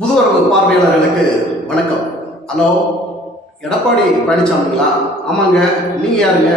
புதுவரவு பார்வையாளர்களுக்கு வணக்கம். ஹலோ, எடப்பாடி பழனிசாமிங்களா? ஆமாங்க. நீங்கள் யாருங்க?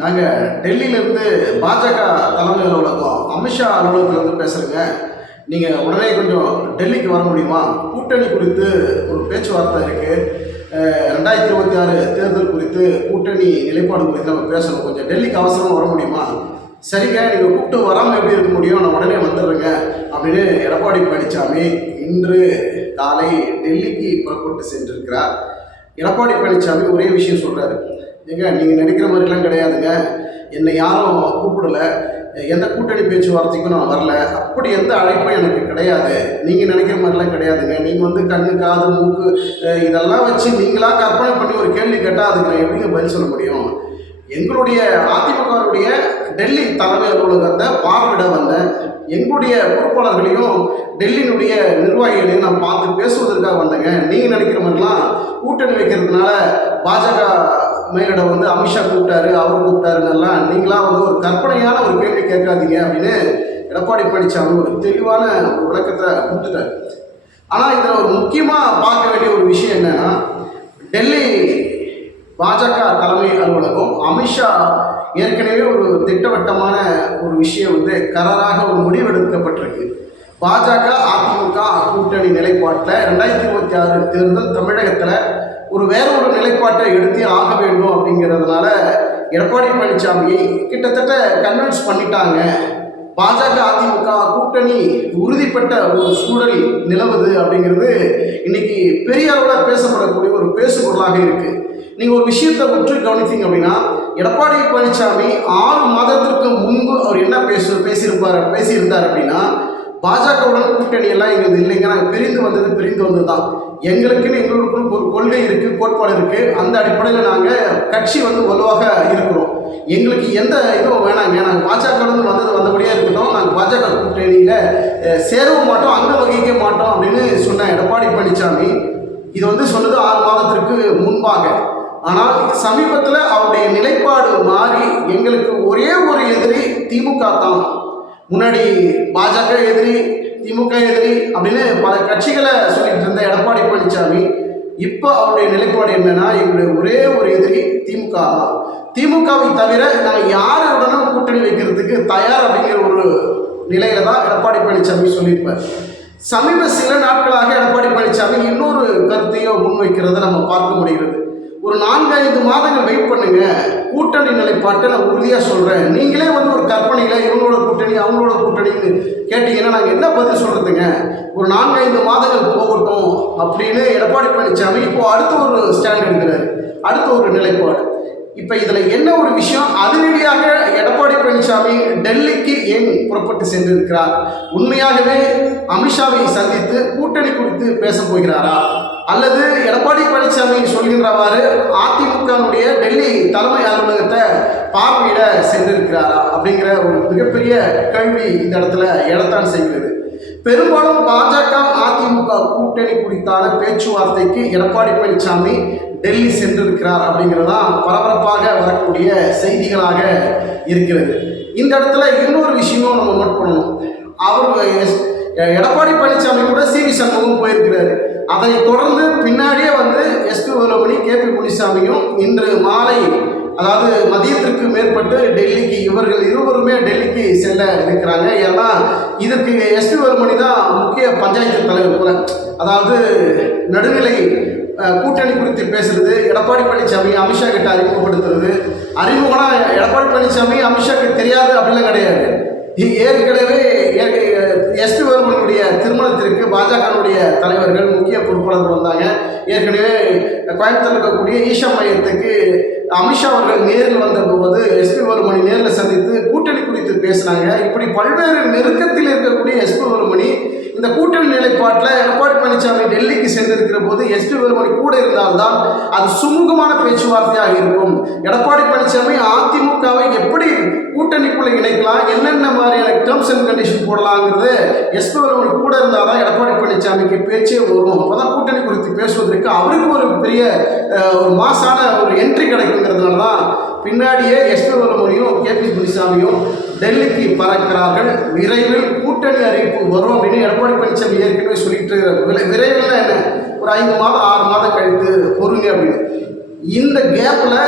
நாங்கள் டெல்லியிலேருந்து பாஜக தலைமை அலுவலகம் அமித்ஷா அலுவலகத்திலேருந்து பேசுகிறேங்க. நீங்கள் உடனே கொஞ்சம் டெல்லிக்கு வர முடியுமா? கூட்டணி குறித்து ஒரு பேச்சுவார்த்தை இருக்குது. 2026 தேர்தல் குறித்து கூட்டணி நிலைப்பாடு குறித்து நம்ம பேசணும். கொஞ்சம் டெல்லிக்கு அவசரமாக வர முடியுமா? சரிங்க, நீங்கள் கூப்பிட்டு வராமல் எப்படி இருக்க முடியும்? நான் உடனே வந்துடுறேங்க அப்படின்னு எடப்பாடி பழனிசாமி இன்று காலை டெல்லிக்கு புறப்பட்டு சென்றிருக்கிறார். எடப்பாடி பழனிசாமி ஒரே விஷயம் சொல்கிறாரு. ஏங்க, நீங்கள் நினைக்கிற மாதிரிலாம் கிடையாதுங்க. என்னை யாரும் கூப்பிடல, எந்த கூட்டணி பேச்சுவார்த்தைக்கும் நான் வரல, அப்படி எந்த அழைப்பும் எனக்கு கிடையாது. நீங்கள் நினைக்கிற மாதிரிலாம் கிடையாதுங்க. நீங்கள் கண்ணு காது மூக்கு இதெல்லாம் வச்சு நீங்களாக கற்பனை பண்ணி ஒரு கேள்வி கேட்டால் அதுக்கு நான் எப்படிங்க பதில் சொல்ல முடியும்? எங்களுடைய அதிமுகவுடைய டெல்லி தலைமை அலுவலகத்தை பார்வையிட வந்த எங்களுடைய பொறுப்பாளர்களையும் டெல்லியினுடைய நிர்வாகிகளையும் நான் பார்த்து பேசுவதற்காக வந்தேங்க. நீங்கள் நினைக்கிற மாதிரிலாம் கூட்டணி வைக்கிறதுனால பாஜக மேலிடம் அமித்ஷா கூப்பிட்டாரு, அவர் கூப்பிட்டாருன்னெல்லாம் நீங்களாம் ஒரு கற்பனையான ஒரு கேள்வி கேட்காதீங்க அப்படின்னு எடப்பாடி பழனிசாமி ஒரு தெளிவான ஒரு விளக்கத்தை கொடுத்துட்டாரு. ஆனால் இதில் ஒரு முக்கியமாக பார்க்க வேண்டிய ஒரு விஷயம் என்னன்னா, டெல்லி பாஜக தலைமை அலுவலகம் அமித்ஷா ஏற்கனவே ஒரு திட்டவட்டமான ஒரு விஷயம் கராராக ஒரு முடிவெடுக்கப்பட்டிருக்கு. பாஜக அதிமுக கூட்டணி நிலைப்பாட்டில் 2026 தேர்தல் தமிழகத்தில் வேற ஒரு நிலைப்பாட்டை எடுத்தே ஆக வேண்டும் அப்படிங்கிறதுனால எடப்பாடி பழனிசாமியை கிட்டத்தட்ட கன்வின்ஸ் பண்ணிட்டாங்க. பாஜக அதிமுக கூட்டணி உறுதிப்பட்ட ஒரு சூழல் நிலவுது அப்படிங்கிறது இன்னைக்கு பெரிய அளவில் பேசப்படக்கூடிய ஒரு பேசுபொருளாக இருக்குது. நீங்கள் ஒரு விஷயத்தை உற்று கவனித்தீங்க அப்படின்னா, எடப்பாடி பழனிசாமி 6 மாதத்திற்கு முன்பு அவர் என்ன பேசியிருந்தார் அப்படின்னா, பாஜகவுடன் கூட்டணி எல்லாம் எங்களுக்கு இல்லைங்க, நாங்கள் பிரிந்து வந்தது தான், எங்களுக்குன்னு ஒரு கொள்கை இருக்குது, கோட்பாடு இருக்குது, அந்த அடிப்படையில் நாங்கள் கட்சி வலுவாக இருக்கிறோம், எங்களுக்கு எந்த இதுவும் வேணாங்க, நாங்கள் பாஜகவுடன் வந்தபடியே இருக்கட்டும், நாங்கள் பாஜக கூட்டணியில் சேரவும் மாட்டோம், அங்கே வகிக்க மாட்டோம் அப்படின்னு சொன்ன எடப்பாடி பழனிசாமி இது சொன்னது 6 மாதத்திற்கு முன்பாக. ஆனால் சமீபத்தில் அவருடைய நிலைப்பாடு மாறி எங்களுக்கு ஒரே ஒரு எதிரி திமுக தான், முன்னாடி பாஜக எதிரி, திமுக எதிரி அப்படின்னு பல கட்சிகளை சொல்லிட்டு இருந்த எடப்பாடி பழனிசாமி இப்போ அவருடைய நிலைப்பாடு என்னன்னா, எங்களுடைய ஒரே ஒரு எதிரி திமுக தான், திமுகவை தவிர நாங்கள் யாருடனும் கூட்டணி வைக்கிறதுக்கு தயார் அப்படிங்கிற ஒரு நிலையில தான் எடப்பாடி பழனிசாமி சொல்லியிருப்பார். சில நாட்களாக எடப்பாடி பழனிசாமி இன்னொரு கருத்தையோ முன்வைக்கிறத நம்ம பார்க்க முடிகிறது. ஒரு 4-5 மாதங்கள் வெயிட் பண்ணுங்க, கூட்டணி நிலைப்பாட்டை நான் உறுதியாக சொல்கிறேன், நீங்களே ஒரு கற்பனையில் இவங்களோட கூட்டணி அவங்களோட கூட்டணின்னு கேட்டிங்கன்னா நாங்கள் என்ன பதில் சொல்கிறதுங்க, ஒரு 4-5 மாதங்கள் போகட்டும் அப்படின்னு எடப்பாடி பழனிசாமி இப்போ அடுத்த ஒரு ஸ்டாண்ட் எடுக்கிறார், அடுத்த ஒரு நிலைப்பாடு. இப்போ இதில் என்ன ஒரு விஷயம், அதிரடியாக எடப்பாடி பழனிசாமி டெல்லிக்கு ஏன் புறப்பட்டு சென்றிருக்கிறார்? உண்மையாகவே அமித்ஷாவை சந்தித்து கூட்டணி குறித்து பேச போகிறாரா, அல்லது எடப்பாடி பழனிசாமி சொல்கின்றவாறு அதிமுகனுடைய டெல்லி தலைமை அலுவலகத்தை பார்வையிட சென்றிருக்கிறாரா அப்படிங்கிற ஒரு மிகப்பெரிய கேள்வி இந்த இடத்துல எழத்தான் செய்கிறது. பெரும்பாலும் பாஜக அதிமுக கூட்டணி குறித்தான பேச்சுவார்த்தைக்கு எடப்பாடி பழனிசாமி டெல்லி சென்றிருக்கிறார் அப்படிங்கிறதான் பரபரப்பாக வரக்கூடிய செய்திகளாக இருக்கிறது. இந்த இடத்துல இன்னொரு விஷயமும் நம்ம நோட் பண்ணணும். எடப்பாடி பழனிசாமி கூட சி.வி. சண்முகம் போயிருக்கிறாரு. அதை தொடர்ந்து பின்னாடியே எஸ்.பி. வேலுமணி, கே.பி. முனிசாமியும் இன்று மாலை, அதாவது மதியத்திற்கு மேற்பட்டு டெல்லிக்கு இவர்கள் இருவருமே டெல்லிக்கு செல்ல இருக்கிறாங்க. ஏன்னா இதற்கு எஸ்.பி. வேலுமணி தான் முக்கிய பஞ்சாயத்து தலைவர் போல, அதாவது நடுநிலை கூட்டணி குறித்து பேசுறது, எடப்பாடி பழனிசாமி அமித்ஷா கிட்ட அறிமுகப்படுத்துறது. அறிமுகம்னா எடப்பாடி பழனிசாமி அமித்ஷாக்கு தெரியாது அப்படிலாம் கிடையாது. ஏற்கனவே எஸ்.பி. வேலுமணியுடைய திருமணத்திற்கு பாஜகனுடைய தலைவர்கள், முக்கிய பொறுப்பாளர்கள் வந்தாங்க. ஏற்கனவே கோயம்புத்தூர் இருக்கக்கூடிய ஈஷா மையத்துக்கு அமித்ஷா அவர்கள் நேரில் வந்தபோது எஸ்.பி. வேலுமணி நேரில் சந்தித்து கூட்டணி குறித்து பேசினாங்க. இப்படி பல்வேறு நெருக்கத்தில் இருக்கக்கூடிய எஸ்.பி. வேலுமணி இந்த கூட்டணி நிலைப்பாட்டில் எடப்பாடி பழனிசாமி டெல்லிக்கு சென்றிருக்கிற போது எஸ்.பி. வேலுமணி கூட இருந்தால்தான் அது சுமூகமான பேச்சுவார்த்தையாக இருக்கும். எடப்பாடி பழனிசாமி அதிமுகவை எப்படி கூட்டணிக்குள்ளே இணைக்கலாம், என்னென்ன மாதிரியான டேர்ம்ஸ் அண்ட் கண்டிஷன் போடலாங்கிறது எஸ்.பி. வேலுமணி கூட இருந்தால் தான் எடப்பாடி பழனிசாமிக்கு பேச்சே வரும். அப்போதான் கூட்டணி குறித்து பேசுவதற்கு அவருக்கு ஒரு பெரிய ஒரு மாசான ஒரு என்ட்ரி கிடைக்குங்கிறதுனால தான் பின்னாடியே எஸ்.பி. வேலுமணியும் கே.பி. முனிசாமியும் டெல்லிக்கு பறக்கிறார்கள். விரைவில் கூட்டணி அறிவிப்பு வரும் அப்படின்னு எடப்பாடி பழனிசாமி ஏற்கனவே சொல்லிட்டு விரைவில் என்ன ஒரு 5 மாதம் 6 மாதம் கழித்து பொறுங்க அப்படின்னு. இந்த கேப்பில்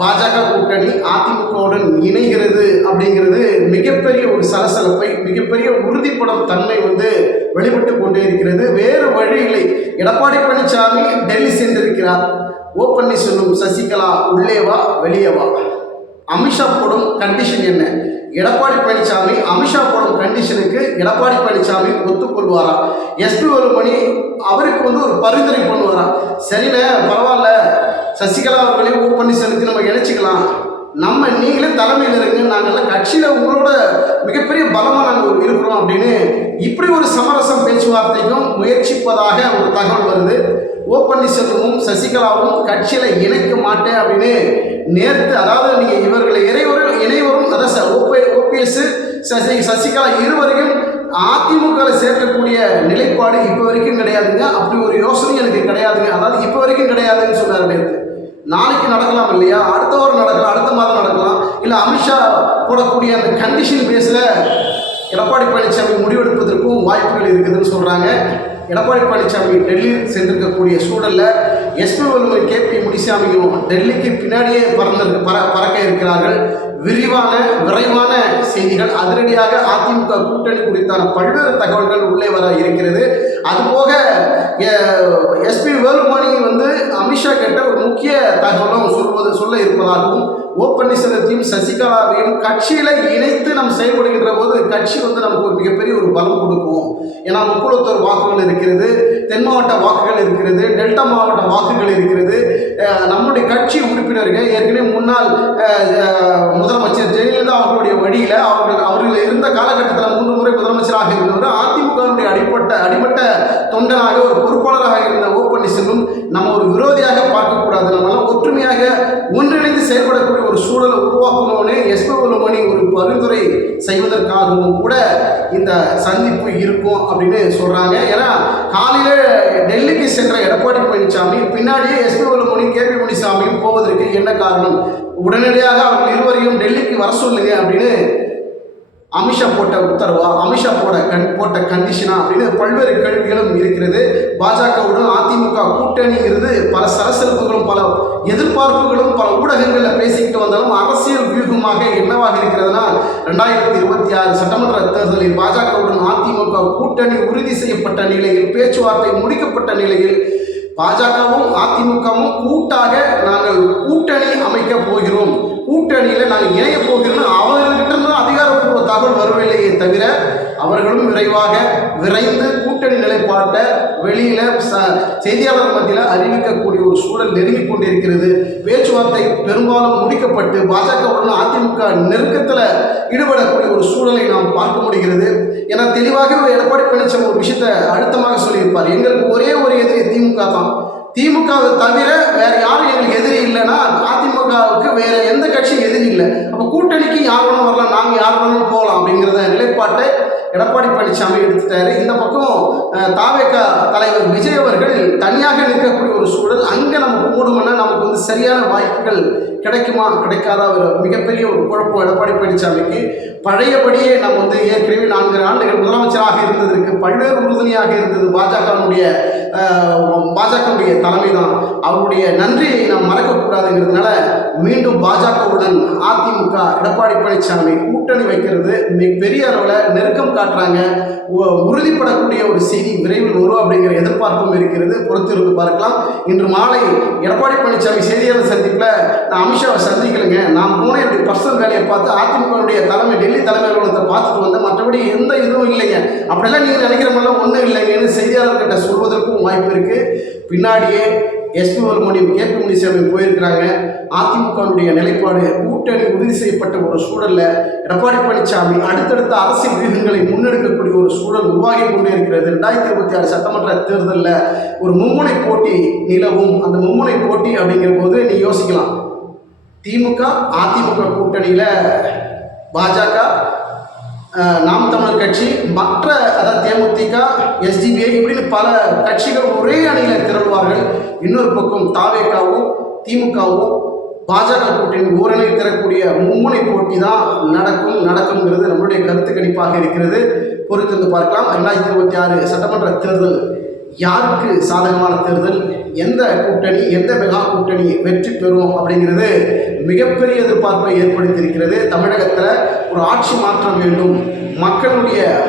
பாஜக கூட்டணி அதிமுகவுடன் இணைகிறது அப்படிங்கிறது மிகப்பெரிய ஒரு சலசலப்பை, மிகப்பெரிய உறுதிப்படும் தன்மை வெளிப்பட்டு கொண்டே இருக்கிறது. வேறு வழி இல்லை. எடப்பாடி பழனிசாமி டெல்லி சென்றிருக்கிறார். ஓ பன்னீர்செல்வம், சசிகலா உள்ளே வா வெளியே வா. அமித்ஷா போடும் கண்டிஷன் என்ன? எடப்பாடி பழனிசாமி அமித்ஷா போடும் கண்டிஷனுக்கு எடப்பாடி பழனிசாமி ஒத்துக்கொள்வாரா? எஸ்பி வேலுமணி அவருக்கு ஒரு பரிந்துரை பண்ணுவாரா? சரிண்ணே, பரவாயில்ல, சசிகலா அவர்களையும் ஓ பன்னீர்செல்வத்தை நம்ம இணைச்சிக்கலாம், நம்ம நீங்களே தலைமையில் இருங்க, நாங்கள்லாம் கட்சியில் உங்களோட மிகப்பெரிய பலமாக நாங்கள் இருக்கிறோம் அப்படின்னு இப்படி ஒரு சமரசம் பேச்சுவார்த்தைக்கும் முயற்சிப்பதாக ஒரு தகவல் வருது. ஓ பன்னீர்செல்வமும் சசிகலாவும் கட்சியில் இணைக்க மாட்டேன் அப்படின்னு நேர்த்து, அதாவது நீங்கள் இவர்களை இணைவரும் அதான் ஓபிஎஸ் சசிகலா இருவரையும் அதிமுகவில் சேர்க்கக்கூடிய நிலைப்பாடு இப்போ வரைக்கும் கிடையாதுங்க. அப்படி ஒரு யோசனை எனக்கு கிடையாதுங்க. அதாவது இப்போ வரைக்கும் கிடையாதுன்னு சொன்னார் நேற்று. நாளைக்கு நடக்கலாம் இல்லையா, அடுத்த வாரம் நடக்கலாம், அடுத்த மாதம் நடக்கலாம், இல்லை அமித்ஷா போடக்கூடிய அந்த கண்டிஷன் பேஸில் எடப்பாடி பழனிசாமி முடிவெடுப்பதற்கும் வாய்ப்புகள் இருக்குதுன்னு சொல்கிறாங்க. எடப்பாடி பழனிசாமி டெல்லி சென்றிருக்கக்கூடிய சூழலில் எஸ்பி வேலுமணி கேபி முனிசாமியும் டெல்லிக்கு பின்னாடியே பறக்க இருக்கிறார்கள். விரைவான செய்திகள், அதிரடியாக அதிமுக கூட்டணி குறித்தான பல்வேறு தகவல்கள் உள்ளே வர இருக்கிறது. அதுபோக எஸ்பி வேலுமணி அமித்ஷா கிட்ட ஒரு முக்கிய தகவலும் சொல்ல இருப்பதாகவும், ஓ பன்னீர்செல்வத்தையும் சசிகலாவையும் கட்சியில் இணைத்து நாம் செயல்படுகின்ற போது கட்சி நமக்கு ஒரு மிகப்பெரிய ஒரு பலம் கொடுக்கும். ஏன்னா முக்குளத்தூர் வாக்குகள் இருக்கிறது, தென் மாவட்ட வாக்குகள் இருக்கிறது, டெல்டா மாவட்ட வாக்குகள் இருக்கிறது. நம்முடைய கட்சி உறுப்பினர்கள் ஏற்கனவே முன்னாள் முதலமைச்சர் ஜெயலலிதா அவர்களுடைய வழியில் அவர்கள் இருந்த காலகட்டத்தில் 3 முறை முதலமைச்சராக இருந்தவர், அதிமுகவுடைய அடிமட்ட தொண்டனாக ஒரு பொறுப்பாளராக இருந்த ஓ பன்னீர்செல்வம் நம்ம ஒரு விரோதியாக பார்க்கக்கூடாது, நம்மளாம் ஒற்றுமையாக ஒன்றிணைந்து செயல்படக்கூடிய ஒரு சூழலை உருவாக்கணும்னு எஸ்பி வேலுமணி ஒரு பரிந்துரை செய்வதற்காகவும் கூட இந்த சந்திப்பு இருக்கும் அப்படின்னு சொல்கிறாங்க. ஏன்னா காலையில் டெல்லிக்கு சென்ற எடப்பாடி பழனிசாமி பின்னாடியே எஸ்பி வேலுமணி கேபி முனிசாமியும் போவதற்கு என்ன காரணம்? உடனடியாக அவர்கள் இருவரையும் டெல்லிக்கு வர சொல்லுங்க அப்படின்னு அமித்ஷா போட்ட உத்தரவா, அமித்ஷா போட்ட கண்டிஷனா அப்படின்னு பல்வேறு கேள்விகளும் இருக்கிறது. பாஜகவுடன் அதிமுக கூட்டணிங்கிறது பல சலசலப்புகளும் பல எதிர்பார்ப்புகளும் பல ஊடகங்களில் பேசிக்கிட்டு வந்தாலும் அரசியல் வியூகமாக என்னவாக இருக்கிறதுனா 2026 சட்டமன்ற தேர்தலில் பாஜகவுடன் அதிமுக கூட்டணி உறுதி செய்யப்பட்ட நிலையில், பேச்சுவார்த்தை முடிக்கப்பட்ட நிலையில் பாஜகவும் அதிமுகவும் கூட்டாக நாங்கள் கூட்டணி அமைக்க போகிறோம், கூட்டணியில் நாங்கள் இணைய போகிறோம்னு அவர்கிட்ட இருந்து அதிகாரப்பூர்வ தகவல் வரவில்லையே தவிர அவர்களும் விரைந்து கூட்டணி நிலைப்பாட்டை வெளியில் செய்தியாளர் மத்தியில் அறிவிக்கக்கூடிய ஒரு சூழல் நெருங்கி கொண்டிருக்கிறது. பேச்சுவார்த்தை பெரும்பாலும் முடிக்கப்பட்டு பாஜகவுடன் அதிமுக நெருக்கத்தில் ஈடுபடக்கூடிய ஒரு சூழலை நாம் பார்க்க முடிகிறது. ஏன்னா தெளிவாக எடப்பாடி பழனிசாமி ஒரு விஷயத்தை அழுத்தமாக சொல்லியிருப்பார், எங்களுக்கு ஒரே ஒரு எதிரி திமுக தான், திமுகவை தவிர வேற யாரும் எங்களுக்கு எதிரி இல்லைன்னா அதிமுகவுக்கு வேற எந்த கட்சியும் எதிரி இல்லை, அப்போ கூட்டணிக்கு யார் வேணும் வரலாம், நாங்கள் யார் வேணும் போகலாம் அப்படிங்கிறத நிலைப்பாட்டை எடப்பாடி பழனிசாமி எடுத்துட்டாரு. இந்த பக்கம் தாவேக தலைவர் விஜய் அவர்கள் தனியாக நிற்கக்கூடிய ஒரு சூழல். அங்கே நம்ம போடுவோம்னா நமக்கு சரியான வாய்ப்புகள் கிடைக்குமா கிடைக்காதா ஒரு மிகப்பெரிய ஒரு குழப்பம் எடப்பாடி பழனிசாமிக்கு. பழையபடியே நம்ம ஏற்கனவே 4 ஆண்டுகள் முதலமைச்சராக இருந்ததற்கு பல்வேறு உறுதுணையாக இருந்தது பாஜகவுடைய தலைமை தான். அவருடைய நன்றியை நாம் மறக்கக்கூடாதுங்கிறதுனால மீண்டும் பாஜகவுடன் அதிமுக எடப்பாடி பழனிசாமி கூட்டணி வைக்கிறது பெரிய அளவில் நெருக்கம் காட்டுறாங்க. உறுதிப்படக்கூடிய ஒரு செய்தி விரைவில் வரும் அப்படிங்கிற எதிர்பார்ப்பும் இருக்கிறது. பொறுத்திருந்து பார்க்கலாம். இன்று மாலை எடப்பாடி பழனிசாமி செய்தியாளர் சந்திப்பில் நான் அமித்ஷாவை சந்திக்கலைங்க, நான் போன என்னுடைய பர்சனல் வேலையை பார்த்து அதிமுகவுடைய தலைமை டெல்லி தலைமை அலுவலகத்தை பார்த்துட்டு வந்தேன், மற்றபடி எந்த இதுவும் இல்லைங்க, அப்படியெல்லாம் நீங்கள் நினைக்கிற மாதிரிலாம் ஒன்றும் இல்லைங்கன்னு செய்தியாளர்கிட்ட சொல்வதற்கும் வாய்ப்பு இருக்குது. பின்னாடியே எஸ்பி வேலுமணி கேபி முனிசாமி போயிருக்கிறாங்க. அதிமுகவுடைய நிலைப்பாடு கூட்டணி உறுதி செய்யப்பட்ட ஒரு சூழலில் எடப்பாடி பழனிசாமி அடுத்தடுத்த அரசியல் வியூகங்களை முன்னெடுக்கக்கூடிய ஒரு சூழல் உருவாகி கொண்டே இருக்கிறது. 2026 சட்டமன்ற தேர்தலில் ஒரு மும்முனை போட்டி நிலவும். அந்த மும்முனை போட்டி அப்படிங்கிற போது நீ யோசிக்கலாம், திமுக அதிமுக கூட்டணியில் பாஜக, நாம் தமிழர் கட்சி, மற்ற அதாவது தேமுதிக, எஸ்டிபிஐ இப்படின்னு பல கட்சிகள் ஒரே அணியில் திரள்வார்கள். இன்னொரு பக்கம் தாவேகாவும் திமுகவும் பாஜக கூட்டணி ஓரணை தரக்கூடிய மும்முனை போட்டி தான் நடக்கும்ங்கிறது நம்மளுடைய கருத்து கணிப்பாக இருக்கிறது. பொறுத்திருந்து பார்க்கலாம். 2026 சட்டமன்ற தேர்தல் யாருக்கு சாதகமான தேர்தல், எந்த கூட்டணி, எந்த மெகா கூட்டணி வெற்றி பெறும் அப்படிங்கிறது மிகப்பெரிய எதிர்பார்ப்பை ஏற்படுத்தியிருக்கிறது. தமிழகத்தில் ஒரு ஆட்சி மாற்றம் வேண்டும்,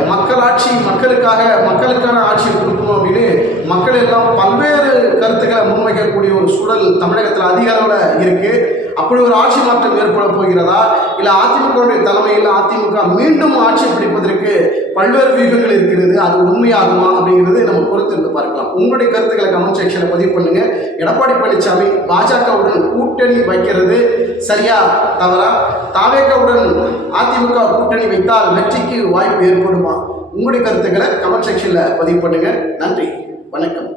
மக்களாட்சி, மக்களுக்கான ஆட்சியை கொடுக்கணும் அப்படின்னு மக்கள் எல்லாம் பல்வேறு கருத்துக்களை முன்வைக்கக்கூடிய ஒரு சூழல் தமிழகத்தில் அதிக அளவில் இருக்குது. அப்படி ஒரு ஆட்சி மாற்றம் ஏற்பட போகிறதா, இல்லை அதிமுகவுடைய தலைமையில் அதிமுக மீண்டும் ஆட்சி பிடிப்பதற்கு பல்வேறு வியூகங்கள் இருக்கிறது, அது உண்மையாகுமா அப்படிங்கிறது நம்ம பொறுத்திருந்து பார்க்கலாம். உங்களுடைய கருத்துக்களை கமெண்ட் செக்ஷனில் பதிவு பண்ணுங்க. எடப்பாடி பழனிசாமி பாஜகவுடன் கூட்டணி வைக்கிறது சரியா தவறா? தாவேகாவுடன் அதிமுக கூட்டணி வைத்தால் வெற்றிக்கு வாய்ப்பு ஏற்படுமா? உங்களுடைய கருத்துக்களை கமெண்ட் செக்ஷனில் பதிவு பண்ணுங்க. நன்றி, வணக்கம்.